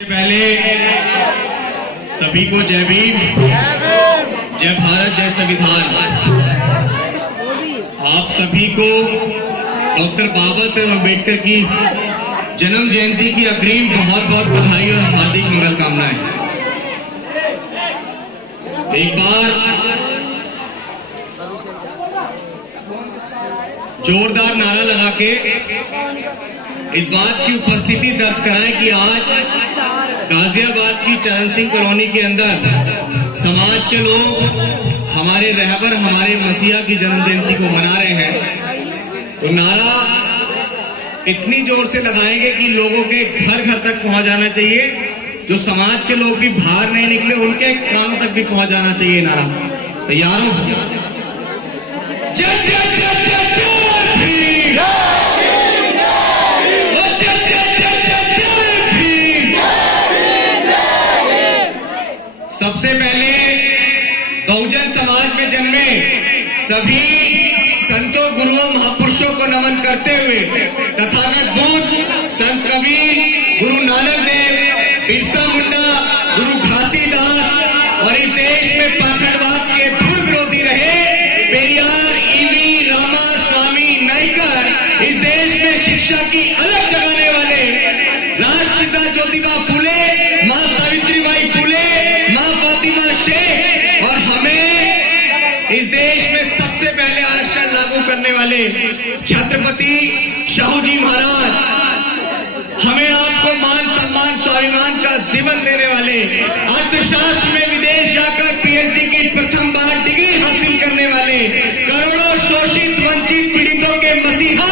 पहले सभी को जय भीम, जय भारत, जय संविधान। आप सभी को डॉक्टर बाबा साहेब अम्बेडकर की जन्म जयंती की अग्रिम बहुत बहुत बधाई और हार्दिक मंगल कामनाएं। एक बार जोरदार नारा लगा के इस बात की उपस्थिति दर्ज कराएं कि आज गाजियाबाद की चरण सिंह कॉलोनी के अंदर समाज के लोग हमारे रहबर, हमारे मसीहा की जन्म जयंती को मना रहे हैं। तो नारा इतनी जोर से लगाएंगे कि लोगों के घर घर तक पहुंच जाना चाहिए। जो समाज के लोग भी बाहर नहीं निकले उनके कानों तक भी पहुंच जाना चाहिए नारा। तैयार हो? जय जय जय जय जय भीम, सबसे पहले बहुजन समाज में जन्मे सभी संतों, गुरुओं, महापुरुषों को नमन करते हुए तथागत बुद्ध, संत कबीर, गुरु नानक देव, बिरसा मुंडा, गुरु घासीदास और इस देश में पाखंडवाद के धुर विरोधी रहे पेरियार, ईवी, रामा, स्वामी, नायकर, इस देश में शिक्षा की अलग जगाने वाले राष्ट्रपिता ज्योतिबा फुले, मां सावित्रीबाई फुले, और हमें इस देश में सबसे पहले आरक्षण लागू करने वाले छत्रपति शाहू जी महाराज, हमें आपको मान सम्मान स्वाभिमान का जीवन देने वाले, अर्थशास्त्र में विदेश जाकर पीएचडी की प्रथम बार डिग्री हासिल करने वाले, करोड़ों शोषित वंचित पीड़ितों के मसीहा,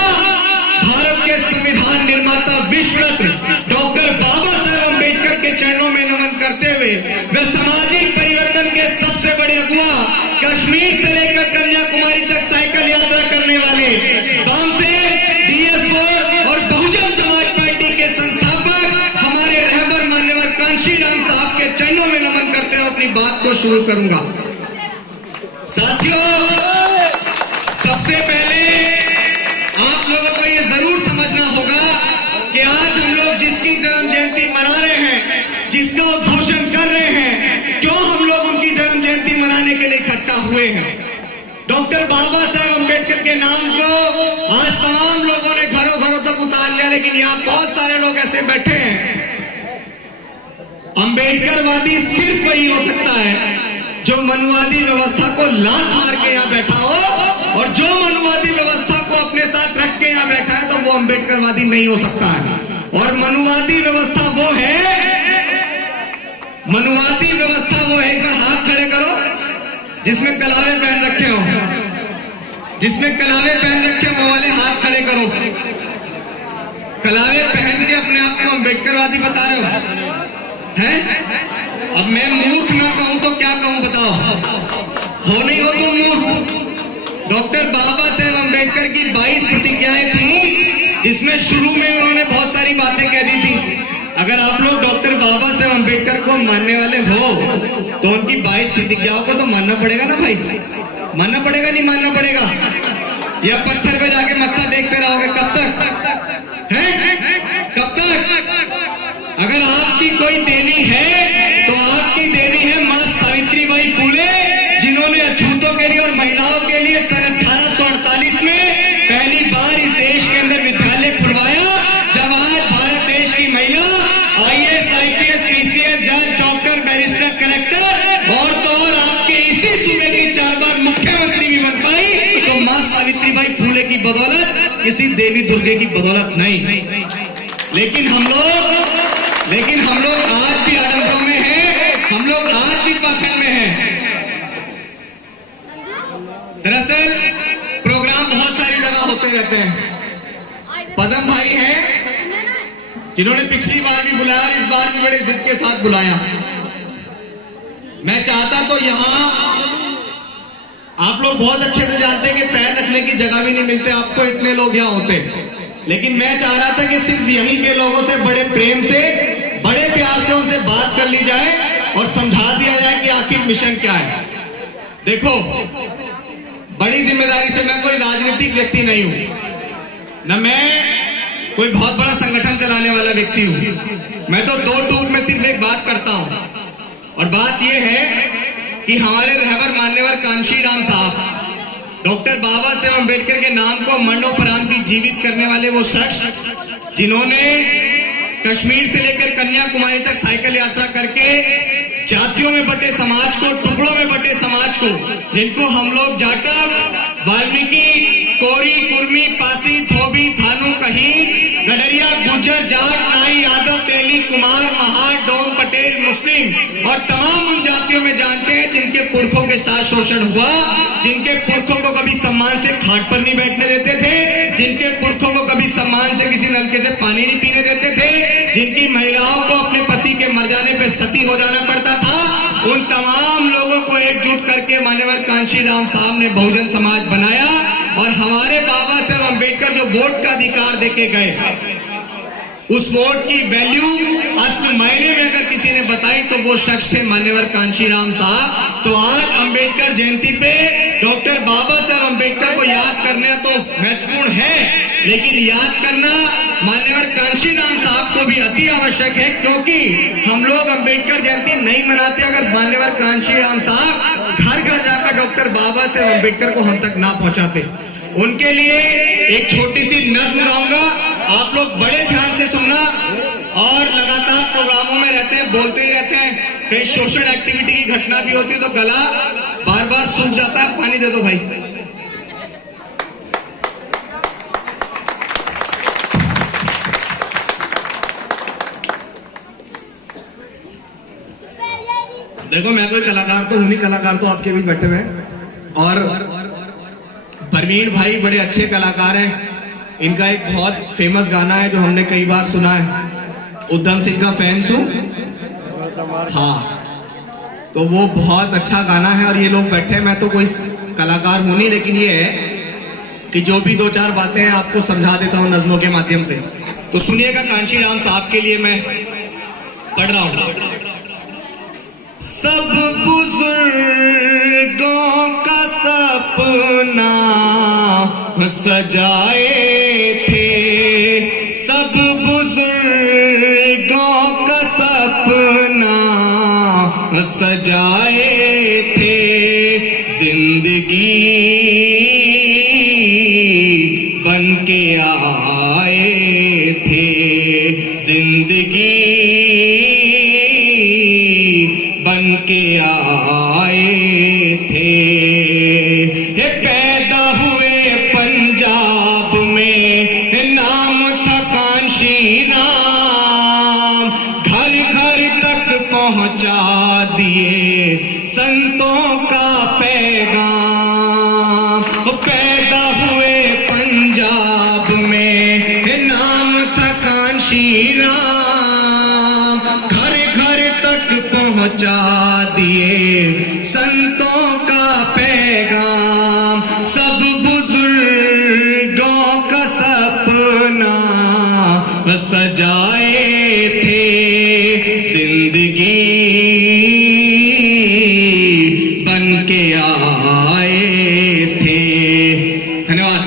भारत के संविधान निर्माता विश्व रत्न डॉक्टर बाबा साहेब अम्बेडकर के चरणों में नमन करते हुए वे सामाजिक परिवर्तन के सबसे बड़े अगुआ, कश्मीर से लेकर कन्याकुमारी तक साइकिल यात्रा करने वाले, बामसेन, DS4 और बहुजन समाज पार्टी के संस्थापक हमारे रहबर मान्यवर कांशीराम साहब के चरणों में नमन करते हुए अपनी बात को शुरू करूंगा। साथियों, सबसे पहले आप लोगों को यह जरूर समझना होगा कि आज हम लोग जिसकी जन्म जयंती मना रहे हैं, जिसका उद्घोषण कर रहे हैं, क्यों हम लोग उनकी जन्म जयंती मनाने के लिए इकट्ठा हुए हैं। डॉक्टर बाबा साहेब अम्बेडकर के नाम को आज तमाम लोगों ने घरों घरों तक उतार लिया, लेकिन यहाँ बहुत सारे लोग ऐसे बैठे हैं। अम्बेडकरवादी सिर्फ वही हो सकता है जो मनुवादी व्यवस्था को लात मार के यहाँ बैठा हो, और जो मनुवादी व्यवस्था को अपने साथ रख के यहाँ बैठा है तो वो अम्बेडकरवादी नहीं हो सकता है। और मनुवादी व्यवस्था वो है, मनुवादी व्यवस्था वो है, एक बार हाथ खड़े करो जिसमें कलावे पहन रखे हो, जिसमें कलावे पहन रखे हो वो वाले हाथ खड़े करो। कलावे पहन के अपने आप को अम्बेडकरवादी बता रहे हो हैं? अब मैं मूर्ख ना कहूं तो क्या कहूं बताओ? हो नहीं हो तुम मूर्ख। डॉक्टर बाबा साहेब अम्बेडकर की 22 प्रतिज्ञाएं थी, जिसमें शुरू में उन्होंने बहुत सारी बातें कह दी थी। अगर आप लोग डॉक्टर बाबा साहेब अम्बेडकर को मानने वाले हो तो उनकी 22 प्रतिज्ञाओं को तो मानना पड़ेगा ना भाई। मानना पड़ेगा, नहीं मानना पड़ेगा? या पत्थर पे जाके मत्था टेकते रहोगे कब तक? हैं? कब तक? अगर आपकी कोई देवी है तो आपकी देवी है मां सावित्रीबाई फुले, जिन्होंने अछूतों के लिए और महिलाओं के लिए सन 1848 में पहली बार इस देश के अंदर विद्यालय खुलवाया। जब आज भारत देश की महिला IAS, IPS, PCS, जज, डॉक्टर, बैरिस्टर, कलेक्टर और तो और आपके इसी सूबे की 4 बार मुख्यमंत्री भी बन पाई, तो मां सावित्रीबाई फुले की बदौलत, किसी देवी दुर्गे की बदौलत नहीं। लेकिन हम लोग आज भी आडंबरों में हैं, हम लोग आज भी पाखंड में हैं। दरअसल प्रोग्राम बहुत सारी जगह होते रहते हैं। पदम भाई हैं जिन्होंने पिछली बार भी बुलाया और इस बार भी बड़े जिद के साथ बुलाया। मैं चाहता तो यहाँ आप लोग बहुत अच्छे से जानते हैं कि पैर रखने की जगह भी नहीं मिलते आपको, इतने लोग यहाँ होते। लेकिन मैं चाह रहा था कि सिर्फ यहीं के लोगों से बड़े प्रेम से, बड़े प्यार से उनसे बात कर ली जाए और समझा दिया जाए कि आखिर मिशन क्या है। देखो, बड़ी जिम्मेदारी से, मैं कोई राजनीतिक व्यक्ति नहीं हूं, न मैं कोई बहुत बड़ा संगठन चलाने वाला व्यक्ति हूं। मैं तो दो टूक में सिर्फ एक बात करता हूं, और बात यह है कि हमारे रहबर मान्यवर कांशी राम साहब, डॉक्टर बाबा साहेब अम्बेडकर के नाम को मरणोपरांत भी जीवित करने वाले वो शख्स जिन्होंने कश्मीर से लेकर कन्याकुमारी तक साइकिल यात्रा करके जातियों में बटे समाज को, टुकड़ों में बटे समाज को, जिनको हम लोग जाटव, वाल्मीकि, कोरी, कुर्मी, पासी, धोबी, थानू, कही, गडरिया, गुर्जर, जाट, नाई, यादव, तेली, कुमार, महार, डोम, पटेल, मुस्लिम और तमाम उन जातियों में जानते हैं जिनके पुरखों के साथ शोषण हुआ, जिनके पुरखों को कभी सम्मान से खाट पर नहीं बैठने देते थे, जिनके पुरखों को कभी सम्मान से किसी नलके से पानी नहीं पीने देते थे, जिनकी महिलाओं को अपने पति के मर जाने पर सती हो जाना पड़ता था, उन तमाम लोगों को एकजुट करके मान्यवर कांशी राम साहब ने बहुजन समाज बनाया। और हमारे बाबा साहेब अम्बेडकर जो वोट का अधिकार देके गए, उस वोट की वैल्यू असल मायने में अगर किसी ने बताई तो वो शख्स थे मान्यवर कांशी राम साहब। तो आज अम्बेडकर जयंती पे डॉक्टर बाबा साहेब अम्बेडकर को याद करना तो महत्वपूर्ण है, लेकिन याद करना मान्यवर कांशी राम साहब को भी अति आवश्यक है, क्योंकि हम लोग अम्बेडकर जयंती नहीं मनाते अगर मान्यवर कांशी राम साहब घर घर जाकर डॉक्टर बाबा साहेब अम्बेडकर को हम तक ना पहुंचाते। उनके लिए एक छोटी सी नज्म गाऊंगा, आप लोग बड़े ध्यान से सुनना, और लगातार प्रोग्रामों में रहते हैं, बोलते ही रहते हैं, कहीं सोशल एक्टिविटी की घटना भी होती है तो गला बार बार सूख जाता है, पानी दे दो भाई। देखो मैं कोई कलाकार तो हूं नहीं, कलाकार तो आपके बीच बैठे हुए हैं, और परवीन भाई बड़े अच्छे कलाकार हैं। इनका एक बहुत फेमस गाना है जो हमने कई बार सुना है, उधम सिंह का फैंस हूं, हाँ, तो वो बहुत अच्छा गाना है। और ये लोग बैठे हैं, मैं तो कोई कलाकार हूं नहीं, लेकिन ये है कि जो भी दो चार बातें हैं आपको समझा देता हूं नज्मों के माध्यम से। तो सुनिएगा, कांशी राम साहब के लिए मैं पढ़ रहा हूं। सब बुजुर्गों का सपना सजाए थे, सब बुजुर्गों का सपना सजाए थे, जिंदगी बन के आए थे, जिंदगी बन के आए थे। ये पैदा हुए पंजाब में, नाम था कांशी राम, घर घर तक पहुंचा दिए संतों का पैगाम। पैदा हुए पंजाब में, नाम था कांशी राम, घर घर तक पहुंचा दिए संतों का पैगाम। सब बुजुर्गों का सपना सजाए थे, जिंदगी बन के आए थे। धन्यवाद।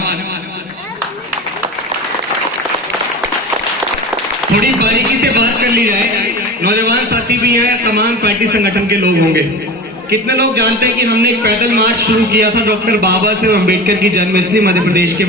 थोड़ी बारीकी से बात कर ली जाए, नौजवान साथी भी हैं, तमाम पार्टी संगठन के लोग होंगे। कितने लोग जानते हैं कि हमने एक पैदल मार्च शुरू किया था डॉक्टर बाबा साहेब अम्बेडकर की जन्मस्थली मध्य प्रदेश के